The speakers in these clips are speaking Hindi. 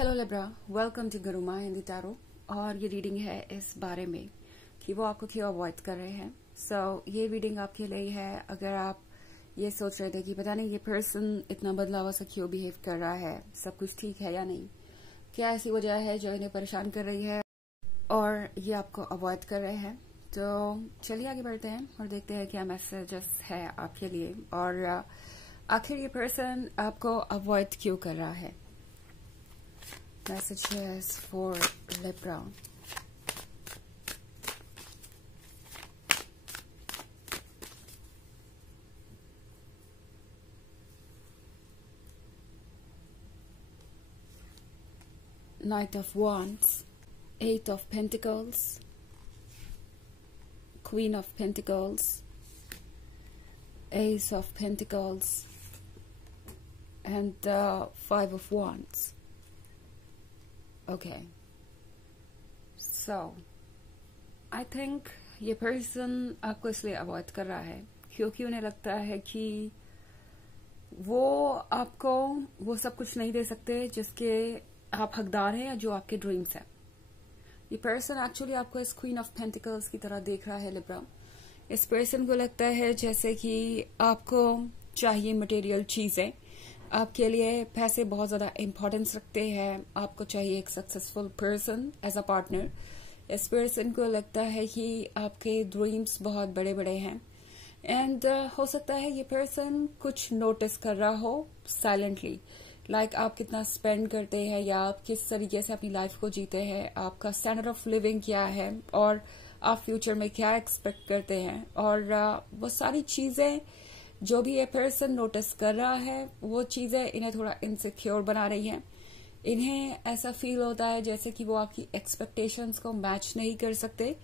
Hello Libra, welcome to Guruma Hindi tarot. और ये रीडिंग है इस बारे में कि वो आपको क्यों अवॉइड कर रहे हैं। ये रीडिंग आपके लिए है अगर आप ये सोच रहे थे कि पता नहीं ये पर्सन इतना बदला हुआ सा क्यों बिहेव कर रहा है, सब कुछ ठीक है या नहीं, क्या ऐसी वजह है जो इन्हें परेशान कर रही है और ये आपको अवॉइड कर रहे हैं। तो चलिए आगे बढ़ते हैं और देखते हैं क्या मैसेजेस है आपके लिए और आखिर ये पर्सन आपको अवॉइड क्यों कर रहा है। Messages for Libra. Knight of Wands, Eight of Pentacles, Queen of Pentacles, Ace of Pentacles, and Five of Wands. Okay, so I think ये पर्सन आपको इसलिए अवॉइड कर रहा है क्योंकि उन्हें लगता है कि वो आपको वो सब कुछ नहीं दे सकते जिसके आप हकदार हैं या जो आपके ड्रीम्स है। ये पर्सन एक्चुअली आपको इस क्वीन ऑफ पेंटिकल्स की तरह देख रहा है लिब्रा। इस पर्सन को लगता है जैसे कि आपको चाहिए मटेरियल चीजें, आपके लिए पैसे बहुत ज्यादा इंपॉर्टेंस रखते हैं, आपको चाहिए एक successful person as a partner. इस पर्सन को लगता है कि आपके ड्रीम्स बहुत बड़े बड़े हैं एंड हो सकता है ये पर्सन कुछ नोटिस कर रहा हो साइलेंटली, लाइक आप कितना स्पेंड करते हैं या आप किस तरीके से अपनी लाइफ को जीते हैं, आपका स्टैंडर्ड ऑफ लिविंग क्या है और आप फ्यूचर में क्या एक्सपेक्ट करते हैं। और वो सारी चीजें जो भी ये पर्सन नोटिस कर रहा है वो चीजें इन्हें थोड़ा इनसिक्योर बना रही हैं। इन्हें ऐसा फील होता है जैसे कि वो आपकी एक्सपेक्टेशंस को मैच नहीं कर सकते।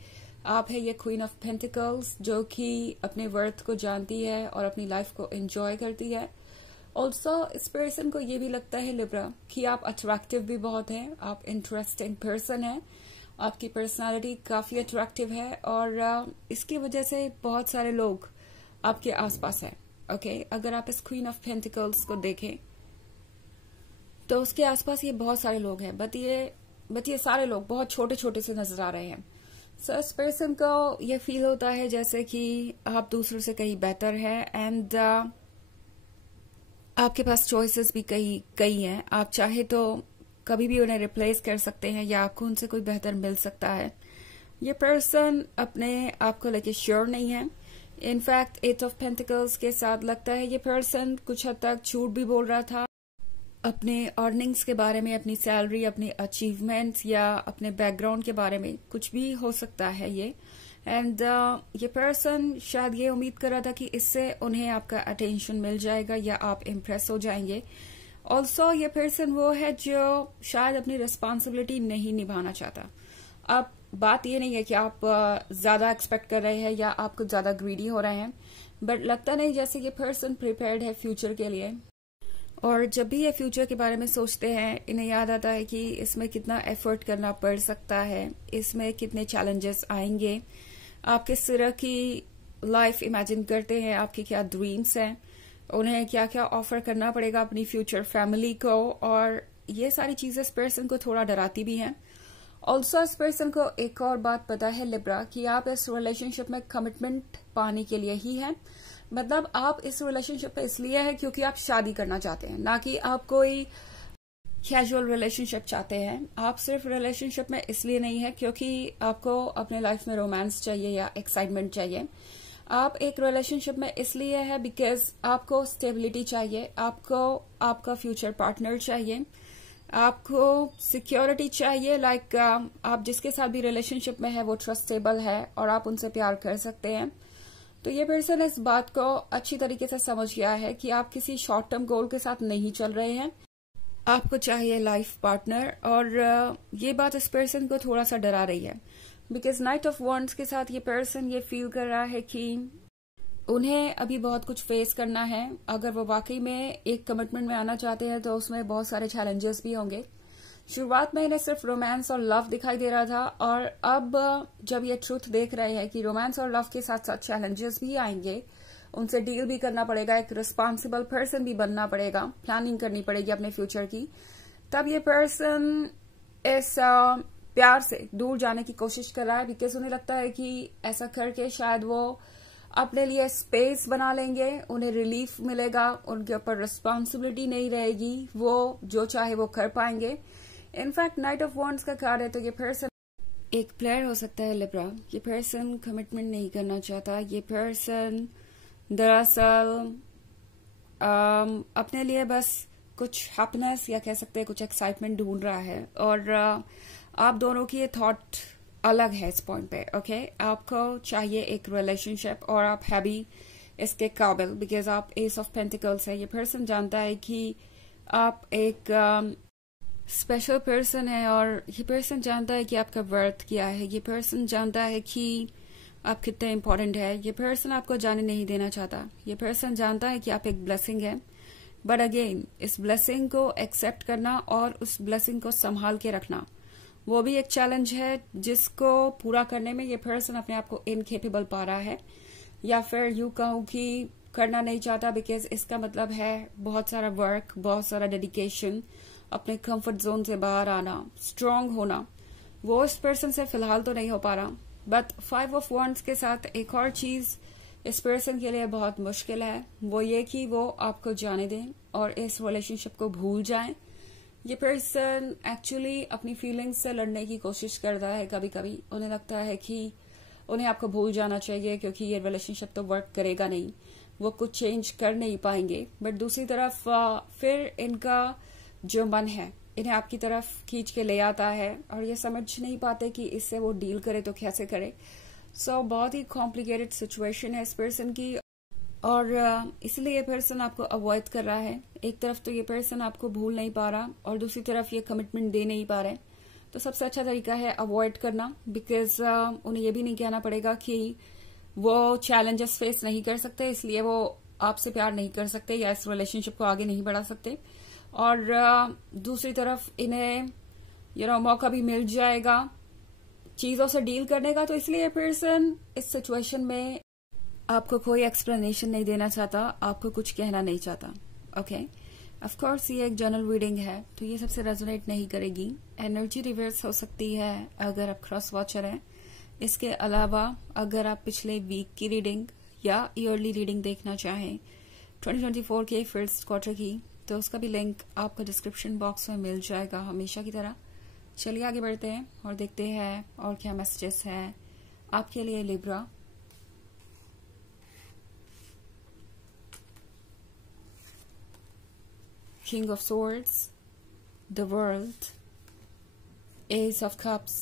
आप है ये क्वीन ऑफ पेंटिकल्स जो कि अपने वर्थ को जानती है और अपनी लाइफ को एंजॉय करती है। ऑल्सो इस पर्सन को ये भी लगता है लिब्रा कि आप अट्रैक्टिव भी बहुत हैं, आप इंटरेस्टिंग पर्सन हैं, आपकी पर्सनालिटी काफी अट्रैक्टिव है और इसकी वजह से बहुत सारे लोग आपके आसपास हैं। ओके, अगर आप इस क्वीन ऑफ पेंटिकल्स को देखें तो उसके आसपास ये बहुत सारे लोग हैं, बट ये सारे लोग बहुत छोटे छोटे से नजर आ रहे हैं। इस पर्सन को ये फील होता है जैसे कि आप दूसरों से कहीं बेहतर है एंड आपके पास चॉइसेस भी कई हैं। आप चाहे तो कभी भी उन्हें रिप्लेस कर सकते हैं या आपको उनसे कोई बेहतर मिल सकता है। ये पर्सन अपने आप को लेके श्योर नहीं है। इनफैक्ट एट ऑफ पेंटिकल्स के साथ लगता है ये पर्सन कुछ हद तक झूठ भी बोल रहा था अपने अर्निंग्स के बारे में, अपनी सैलरी, अपनी अचीवमेंट्स या अपने बैकग्राउंड के बारे में, कुछ भी हो सकता है ये। एंड ये पर्सन शायद ये उम्मीद कर रहा था कि इससे उन्हें आपका अटेंशन मिल जाएगा या आप इम्प्रेस हो जाएंगे। ऑल्सो ये पर्सन वो है जो शायद अपनी रिस्पॉन्सिबिलिटी नहीं निभाना चाहता। अब बात ये नहीं है कि आप ज्यादा एक्सपेक्ट कर रहे हैं या आप कुछ ज्यादा ग्रीडी हो रहे हैं, बट लगता नहीं जैसे ये पर्सन प्रिपेयर्ड है फ्यूचर के लिए। और जब भी ये फ्यूचर के बारे में सोचते हैं इन्हें याद आता है कि इसमें कितना एफर्ट करना पड़ सकता है, इसमें कितने चैलेंजेस आएंगे, आप किस तरह की लाइफ इमेजिन करते हैं, आपके क्या ड्रीम्स हैं, उन्हें क्या क्या ऑफर करना पड़ेगा अपनी फ्यूचर फैमिली को। और ये सारी चीजें इस पर्सन को थोड़ा डराती भी हैं। ऑल्सो इस पर्सन को एक और बात पता है लिब्रा कि आप इस रिलेशनशिप में कमिटमेंट पाने के लिए ही हैं। मतलब आप इस रिलेशनशिप में इसलिए हैं क्योंकि आप शादी करना चाहते हैं, ना कि आप कोई कैजुअल रिलेशनशिप चाहते हैं। आप सिर्फ रिलेशनशिप में इसलिए नहीं है क्योंकि आपको अपने लाइफ में रोमांस चाहिए या एक्साइटमेंट चाहिए। आप एक रिलेशनशिप में इसलिए है बिकॉज आपको स्टेबिलिटी चाहिए, आपको आपका फ्यूचर पार्टनर चाहिए, आपको सिक्योरिटी चाहिए। लाइक आप जिसके साथ भी रिलेशनशिप में है वो ट्रस्टेबल है और आप उनसे प्यार कर सकते हैं। तो ये पर्सन इस बात को अच्छी तरीके से समझ गया है कि आप किसी शॉर्ट टर्म गोल के साथ नहीं चल रहे हैं, आपको चाहिए लाइफ पार्टनर। और ये बात इस पर्सन को थोड़ा सा डरा रही है बिकॉज नाइट ऑफ वॉन्ड्स के साथ ये पर्सन ये फील कर रहा है कि उन्हें अभी बहुत कुछ फेस करना है। अगर वो वाकई में एक कमिटमेंट में आना चाहते हैं तो उसमें बहुत सारे चैलेंजेस भी होंगे। शुरुआत में इन्हें सिर्फ रोमांस और लव दिखाई दे रहा था और अब जब ये ट्रुथ देख रहे हैं कि रोमांस और लव के साथ साथ चैलेंजेस भी आएंगे, उनसे डील भी करना पड़ेगा, एक रिस्पॉन्सिबल पर्सन भी बनना पड़ेगा, प्लानिंग करनी पड़ेगी अपने फ्यूचर की, तब ये पर्सन इस प्यार से दूर जाने की कोशिश कर रहा है, बिकॉज उन्हें लगता है कि ऐसा करके शायद वो अपने लिए स्पेस बना लेंगे, उन्हें रिलीफ मिलेगा, उनके ऊपर रिस्पॉन्सिबिलिटी नहीं रहेगी, वो जो चाहे वो कर पाएंगे। इनफैक्ट नाइट ऑफ वॉन्ड्स का कार्ड है, तो ये पर्सन एक प्लेयर हो सकता है लिब्रा। ये पर्सन कमिटमेंट नहीं करना चाहता। ये पर्सन दरअसल अपने लिए बस कुछ हैप्पीनेस या कह सकते हैं कुछ एक्साइटमेंट ढूंढ रहा है, और आप दोनों की ये थॉट अलग है इस पॉइंट पे। ओके, आपको चाहिए एक रिलेशनशिप और आप है भी इसके काबिल, बिकॉज आप एस ऑफ पेंटिकल्स है। ये पर्सन जानता है कि आप एक स्पेशल पर्सन है, और ये पर्सन जानता है कि आपका वर्थ क्या है। ये पर्सन जानता है कि आप कितने इम्पोर्टेंट है। ये पर्सन आपको जाने नहीं देना चाहता। ये पर्सन जानता है कि आप एक ब्लेसिंग है, बट अगेन इस ब्लेसिंग को एक्सेप्ट करना और उस ब्लेसिंग को संभाल के रखना वो भी एक चैलेंज है, जिसको पूरा करने में ये पर्सन अपने आप को इनकेपेबल पा रहा है, या फिर यूं कहूं कि करना नहीं चाहता, बिकॉज इसका मतलब है बहुत सारा वर्क, बहुत सारा डेडिकेशन, अपने कंफर्ट जोन से बाहर आना, स्ट्रांग होना। वो इस पर्सन से फिलहाल तो नहीं हो पा रहा। बट 5 ऑफ वॉन्ड्स के साथ एक और चीज इस पर्सन के लिए बहुत मुश्किल है, वो ये कि वो आपको जाने दें और इस रिलेशनशिप को भूल जाएं। ये पर्सन एक्चुअली अपनी फीलिंग्स से लड़ने की कोशिश करता है। कभी कभी उन्हें लगता है कि उन्हें आपको भूल जाना चाहिए, क्योंकि ये रिलेशनशिप तो वर्क करेगा नहीं, वो कुछ चेंज कर नहीं पाएंगे। बट दूसरी तरफ फिर इनका जो मन है इन्हें आपकी तरफ खींच के ले आता है, और ये समझ नहीं पाते कि इससे वो डील करे तो कैसे करे। सो बहुत ही कॉम्प्लिकेटेड सिचुएशन है इस पर्सन की, और इसलिए ये पर्सन आपको अवॉइड कर रहा है। एक तरफ तो ये पर्सन आपको भूल नहीं पा रहा, और दूसरी तरफ ये कमिटमेंट दे नहीं पा रहे। तो सबसे अच्छा तरीका है अवॉइड करना, बिकॉज उन्हें ये भी नहीं कहना पड़ेगा कि वो चैलेंजेस फेस नहीं कर सकते, इसलिए वो आपसे प्यार नहीं कर सकते या इस रिलेशनशिप को आगे नहीं बढ़ा सकते। और दूसरी तरफ इन्हें मौका भी मिल जाएगा चीजों से डील करने का। तो इसलिए ये पर्सन इस सिचुएशन में आपको कोई एक्सप्लेनेशन नहीं देना चाहता, आपको कुछ कहना नहीं चाहता। ओके, ऑफ कोर्स ये एक जनरल रीडिंग है, तो ये सबसे रेजोनेट नहीं करेगी। एनर्जी रिवर्स हो सकती है अगर आप क्रॉस वॉचर हैं। इसके अलावा अगर आप पिछले वीक की रीडिंग या ईयरली रीडिंग देखना चाहें 2024 के फर्स्ट क्वार्टर की, तो उसका भी लिंक आपको डिस्क्रिप्शन बॉक्स में मिल जाएगा हमेशा की तरह। चलिए आगे बढ़ते हैं और देखते हैं और क्या मैसेजेस हैं आपके लिए Libra. King of Swords, the World, Ace of Cups,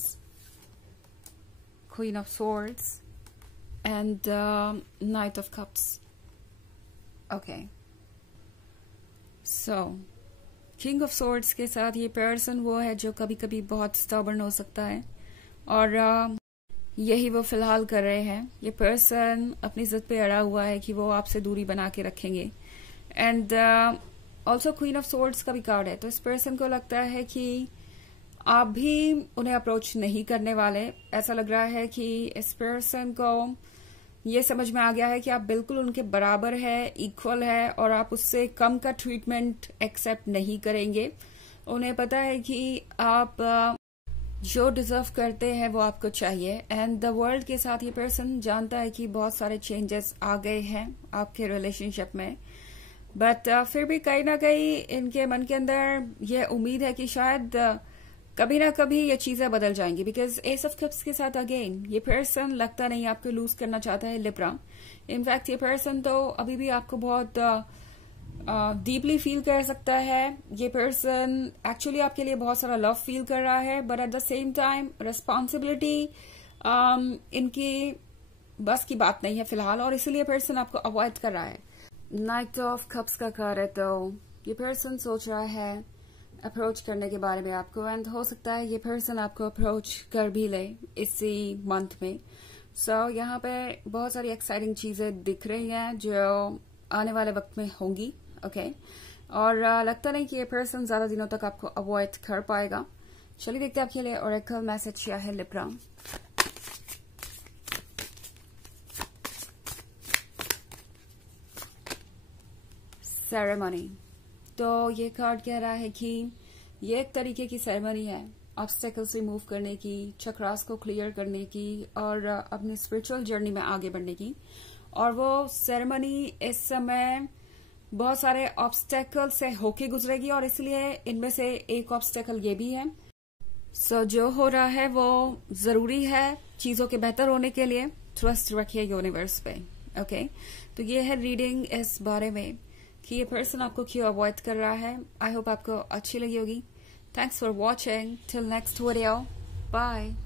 Queen of Swords, and Knight of Cups. Okay. So, King of Swords के साथ ये पर्सन वो है जो कभी कभी बहुत stubborn हो सकता है, और यही वो फिलहाल कर रहे हैं। ये पर्सन अपनी जिद पे अड़ा हुआ है कि वो आपसे दूरी बना के रखेंगे। And also queen of swords का भी कार्ड है, तो इस पर्सन को लगता है कि आप भी उन्हें अप्रोच नहीं करने वाले। ऐसा लग रहा है कि इस पर्सन को ये समझ में आ गया है कि आप बिल्कुल उनके बराबर है, इक्वल है, और आप उससे कम का ट्रीटमेंट एक्सेप्ट नहीं करेंगे। उन्हें पता है कि आप जो डिजर्व करते हैं वो आपको चाहिए। एंड द वर्ल्ड के साथ ये पर्सन जानता है कि बहुत सारे चेंजेस आ गए हैं आपके रिलेशनशिप में, बट फिर भी कहीं ना कहीं इनके मन के अंदर ये उम्मीद है कि शायद कभी ना कभी ये चीजें बदल जाएंगी। बिकॉज एस ऑफ कप्स के साथ अगेन ये पर्सन लगता नहीं आपको लूज करना चाहता है लिब्रा। इनफैक्ट ये पर्सन तो अभी भी आपको बहुत डीपली फील कर सकता है। ये पर्सन एक्चुअली आपके लिए बहुत सारा लव फील कर रहा है, but at the same time responsibility इनकी बस की बात नहीं है फिलहाल, और इसलिए पर्सन आपको अवॉइड कर रहा है। नाइट ऑफ कप्स का कार्ड है, तो ये पर्सन सोच रहा है अप्रोच करने के बारे में आपको, एंड हो सकता है ये पर्सन आपको अप्रोच कर भी ले इसी मंथ में। सो यहाँ पे बहुत सारी एक्साइटिंग चीजें दिख रही हैं जो आने वाले वक्त में होंगी। ओके, और लगता नहीं कि ये पर्सन ज्यादा दिनों तक आपको अवॉइड कर पाएगा। चलिए देखते हैं आपके लिए ओरेकल मैसेज क्या है लिब्रा। सेरेमनी, तो ये कार्ड कह रहा है कि ये एक तरीके की सेरेमनी है ऑब्स्टेकल्स रिमूव करने की, चक्रास को क्लियर करने की और अपनी स्पिरिचुअल जर्नी में आगे बढ़ने की। और वो सेरेमनी इस समय बहुत सारे ऑब्स्टेकल से होके गुजरेगी और इसलिए इनमें से एक ऑब्स्टेकल ये भी है। सो जो हो रहा है वो जरूरी है चीजों के बेहतर होने के लिए। ट्रस्ट रखिए यूनिवर्स पे। ओके, तो ये है रीडिंग इस बारे में कि ये पर्सन आपको क्यों अवॉइड कर रहा है। आई होप आपको अच्छी लगी होगी। Thanks for watching. Till next video, bye.